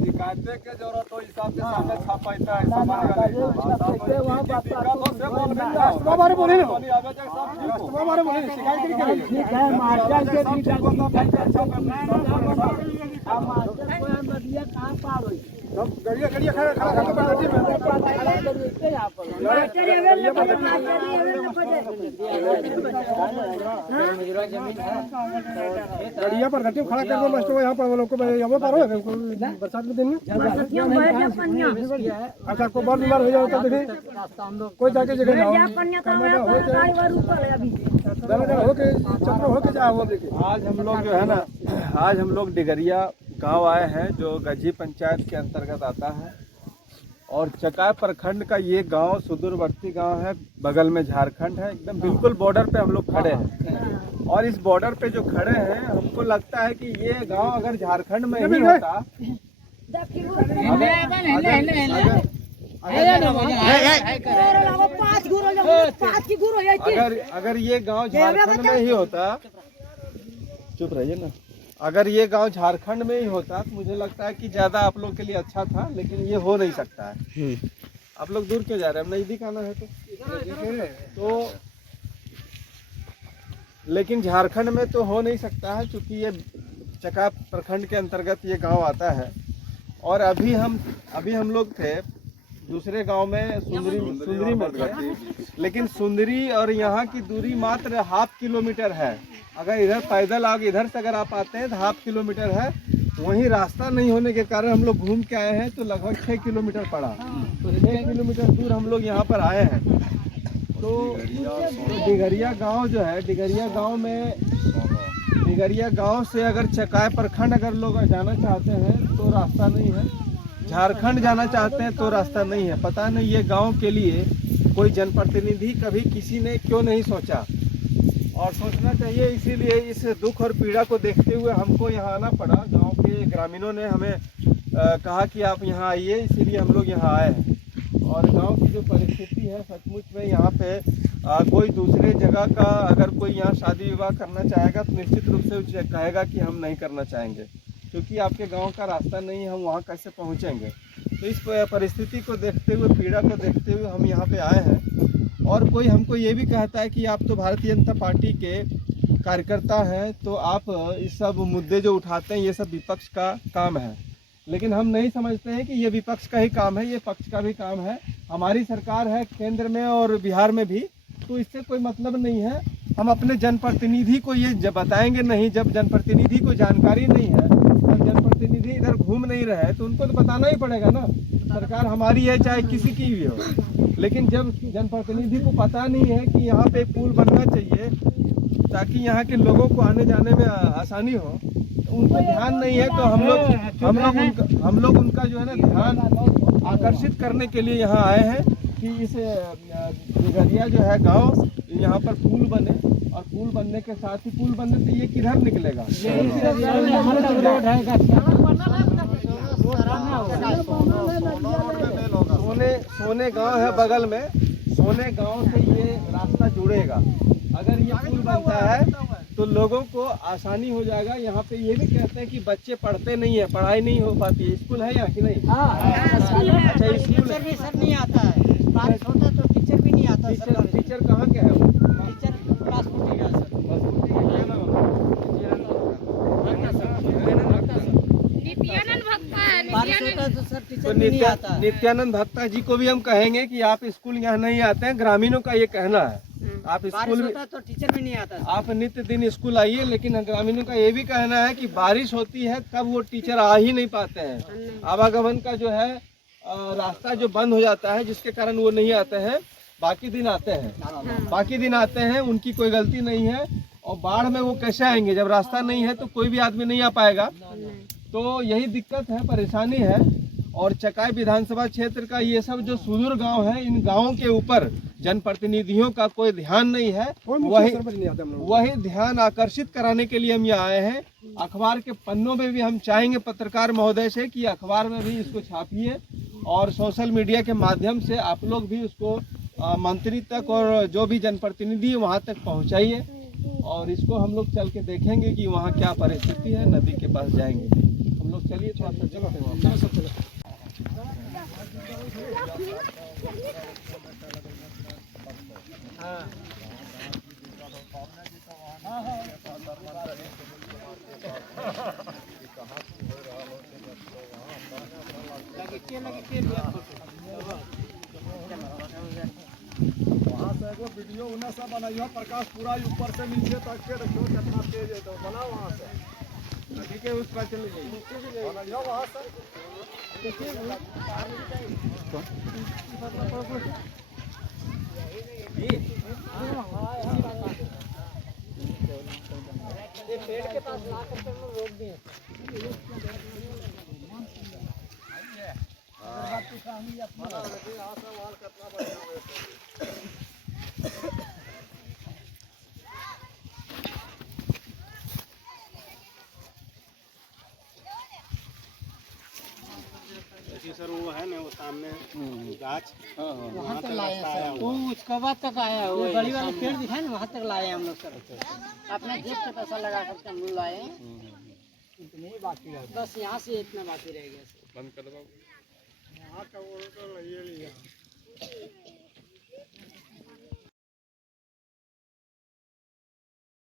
शिकायतें के जरूरत तो हिसाब से सामने छापाता है हमारे बोले हमारे बोले शिकायत गड़िया गड़िया खड़ा गड़िया पर घटी खड़ा कर दो मस्त यहाँ पर लोग को यहाँ पर बरसात के दिन में अच्छा को बार बीमार हो जाओ तो देखिए कोई जाके जगह जाओ चक्र हो के जाओ। देखिए आज हम लोग जो है ना, आज हम लोग डिगरिया गांव आए हैं जो गज्जी पंचायत के अंतर्गत आता है और चकाय प्रखंड का ये गांव सुदूरवर्ती गांव है, बगल में झारखंड है, एकदम बिल्कुल बॉर्डर पे हम लोग खड़े हैं। और इस बॉर्डर पे जो खड़े हैं हमको लगता है कि ये गांव अगर झारखंड में ही होता, अगर ये गांव झारखंड में ही होता, चुप रहिए ना, अगर ये गांव झारखंड में ही होता तो मुझे लगता है कि ज़्यादा आप लोग के लिए अच्छा था, लेकिन ये हो नहीं सकता है। आप लोग दूर क्यों जा रहे हैं? नज़दीक आना है तो लेकिन झारखंड में तो हो नहीं सकता है क्योंकि ये चकाय प्रखंड के अंतर्गत ये गांव आता है। और अभी हम लोग थे दूसरे गांव में सुंदरी में थे, लेकिन सुंदरी और यहाँ की दूरी मात्र 1/2 किलोमीटर है। अगर इधर पैदल आगे इधर से अगर आप आते हैं तो 1/2 किलोमीटर है, वहीं रास्ता नहीं होने के कारण हम लोग घूम के आए हैं तो लगभग 6 किलोमीटर पड़ा। तो 6 किलोमीटर दूर हम लोग यहाँ पर आए हैं। तो डिगरिया गांव जो है, डिगरिया गांव से अगर चकाय प्रखंड अगर लोग जाना चाहते हैं तो रास्ता नहीं है, झारखंड जाना चाहते हैं तो रास्ता नहीं है। पता नहीं ये गांव के लिए कोई जनप्रतिनिधि कभी किसी ने क्यों नहीं सोचा, और सोचना चाहिए। इसीलिए इस दुख और पीड़ा को देखते हुए हमको यहाँ आना पड़ा। गांव के ग्रामीणों ने हमें कहा कि आप यहाँ आइए, इसीलिए हम लोग यहाँ आए हैं। और गांव की जो परिस्थिति है सचमुच में यहाँ पे कोई दूसरे जगह का अगर कोई यहाँ शादी विवाह करना चाहेगा तो निश्चित रूप से उसे कहेगा कि हम नहीं करना चाहेंगे, क्योंकि आपके गांव का रास्ता नहीं है, हम वहाँ कैसे पहुँचेंगे। तो इस परिस्थिति को देखते हुए, पीड़ा को देखते हुए हम यहाँ पे आए हैं। और कोई हमको ये भी कहता है कि आप तो भारतीय जनता पार्टी के कार्यकर्ता हैं, तो आप इस सब मुद्दे जो उठाते हैं ये सब विपक्ष का काम है। लेकिन हम नहीं समझते हैं कि ये विपक्ष का ही काम है, ये पक्ष का भी काम है। हमारी सरकार है केंद्र में और बिहार में भी, तो इससे कोई मतलब नहीं है। हम अपने जनप्रतिनिधि को ये बताएंगे नहीं, जब जनप्रतिनिधि को जानकारी नहीं है, जब जनप्रतिनिधि इधर घूम नहीं रहे तो उनको तो बताना ही पड़ेगा ना। सरकार हमारी है चाहे किसी की भी हो, लेकिन जब जनप्रतिनिधि को पता नहीं है कि यहाँ पे पुल बनना चाहिए ताकि यहाँ के लोगों को आने जाने में आसानी हो, उनको ध्यान नहीं है, तो हम लोग उनका जो है ना ध्यान आकर्षित करने के लिए यहाँ आए हैं कि इस डिगरिया जो है गांव, यहाँ पर पुल बने। और पुल बनने के साथ ही, पुल बनने से ये किधर निकलेगा? सोने गांव है बगल में, सोने गांव से ये रास्ता जुड़ेगा। अगर ये पुल बनता है तो लोगों को आसानी हो जाएगा। यहाँ पे ये भी कहते हैं कि बच्चे पढ़ते नहीं है, पढ़ाई नहीं हो पाती है। स्कूल है यहाँ की नहीं? अच्छा, स्कूल भी सर नहीं आता है, बारिश होता है तो टीचर भी नहीं आता। टीचर कहाँ के है? टीचर क्लास नित्यानंद भक्ता जी को भी हम कहेंगे कि आप स्कूल यहाँ नहीं आते हैं। ग्रामीणों का ये कहना है आप स्कूल में तो टीचर भी नहीं आता, आप नित्य दिन स्कूल आइए, लेकिन ग्रामीणों का ये भी कहना है कि बारिश होती है तब वो टीचर आ ही नहीं पाते हैं। आवागमन का जो है रास्ता जो बंद हो जाता है, जिसके कारण वो नहीं आते हैं। बाकी दिन आते हैं, बाकी दिन आते हैं, उनकी कोई गलती नहीं है। और बाढ़ में वो कैसे आएंगे? जब रास्ता नहीं है तो कोई भी आदमी नहीं आ पाएगा। तो यही दिक्कत है, परेशानी है। और चकाय विधानसभा क्षेत्र का ये सब जो सुदूर गांव है, इन गांवों के ऊपर जनप्रतिनिधियों का कोई ध्यान नहीं है। वही ध्यान आकर्षित कराने के लिए हम यहाँ आए हैं। अखबार के पन्नों में भी हम चाहेंगे पत्रकार महोदय से कि अखबार में भी इसको छापिए और सोशल मीडिया के माध्यम से आप लोग भी उसको मंत्री तक और जो भी जनप्रतिनिधि वहाँ तक पहुँचाइए। और इसको हम लोग चल के देखेंगे कि वहाँ क्या परिस्थिति है, नदी के पास जाएंगे। चलिए थोड़ा सा चलो चलो सब चलो। हाँ वहाँ से एगो वीडियो उन्हें सब बनाइयो प्रकाश पूरा ऊपर से नीचे तक के रखियो कितना तेज है तो बनाओ वहाँ से ठीक है उसका चले जाइए बनाइयो वहाँ से ये पेड़ के पास ला कर तुम लोग रोक दिए। सर वो है ना वो सामने गाछ वहाँ तक लाए हैं वो उसका बाद तक आया वो बड़ी वाली पेड़ दिखाए ना वहाँ तक लाए हैं हम लोग सर। अपने जेब से पैसा लगा करके हम लोग लाए हैं। इतने ही बाकी है बस यहाँ से इतना बाकी रह गया। बंद कर दो। वहाँ का वो